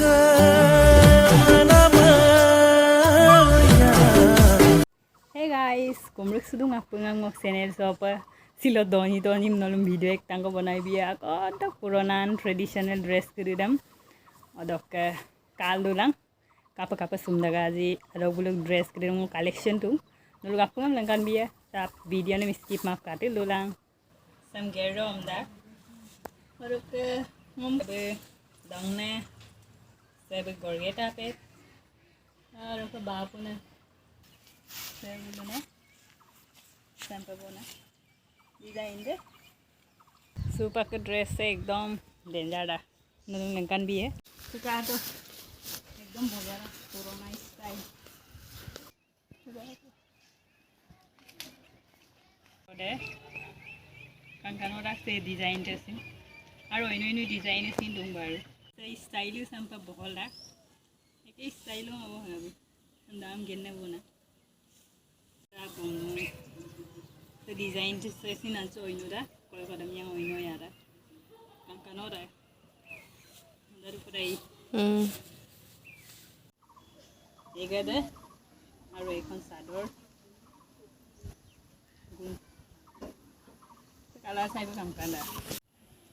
Hey guys, kumruk sudung aku ngangok channel sopa silo doni menolum video ek tangko banai biya ako puronan traditional dress kiridam odok kaldulang kapa sumdaga ji adok buluk dress kiridam collection tu nuluk aku ngam langkan biya tap video ne skip maaf katil dulang sam gero omda orok ngom be dongne sebe gorgeta pe orok bapu ne sampai बोना design दे super के dress से एकदम danger डा नून Lankan भी है सुका तो एकदम भोगा पुराना स्टाइल ओडे कंकनोरा से डिजाइन जैसे और इनो डिजाइन है सिन दूंगा तो स्टाइल संपा बहुत डा एक स्टाइल में वो है अभी अंदाम गिरने बोना तो डिजाइन से सिन आंसो इनुरा कोई कदम yang इनो यारा कंकनोरा अंदर पुराई एक है और एक कौन सादर कलर साइड काम करना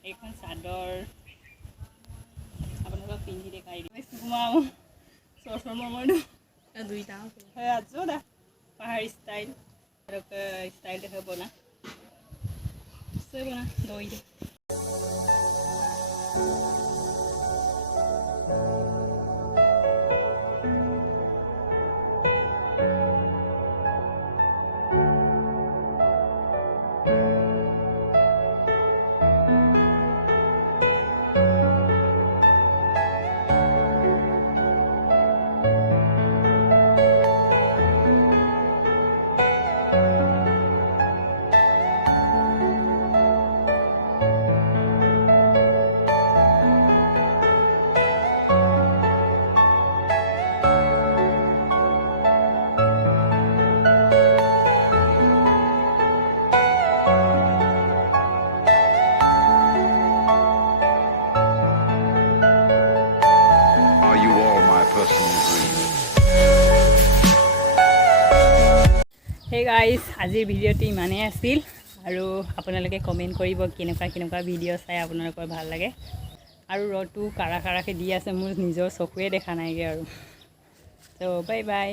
एक कौन सादर अपन लोग पिंजी दिखाई दे वैसे घुमाओ सोशल मोमोडो दुई ताऊ है आज जो दा पहाड़ी स्टाइल स्टाइल देखा बोना से बोना दो ही Hey guys, আজিৰ ভিডিঅ'টো ইমানেই আছিল আৰু আপোনালোকে কমেন্ট কৰিব কেনেকুৱা ভিডিঅ' চাই আপোনালোকৰ ভাল লাগে আৰু ৰটো কাৰাকে দি আছে মোৰ নিজৰ চকুৱে দেখা নাইগে আৰু তো বাই বাই।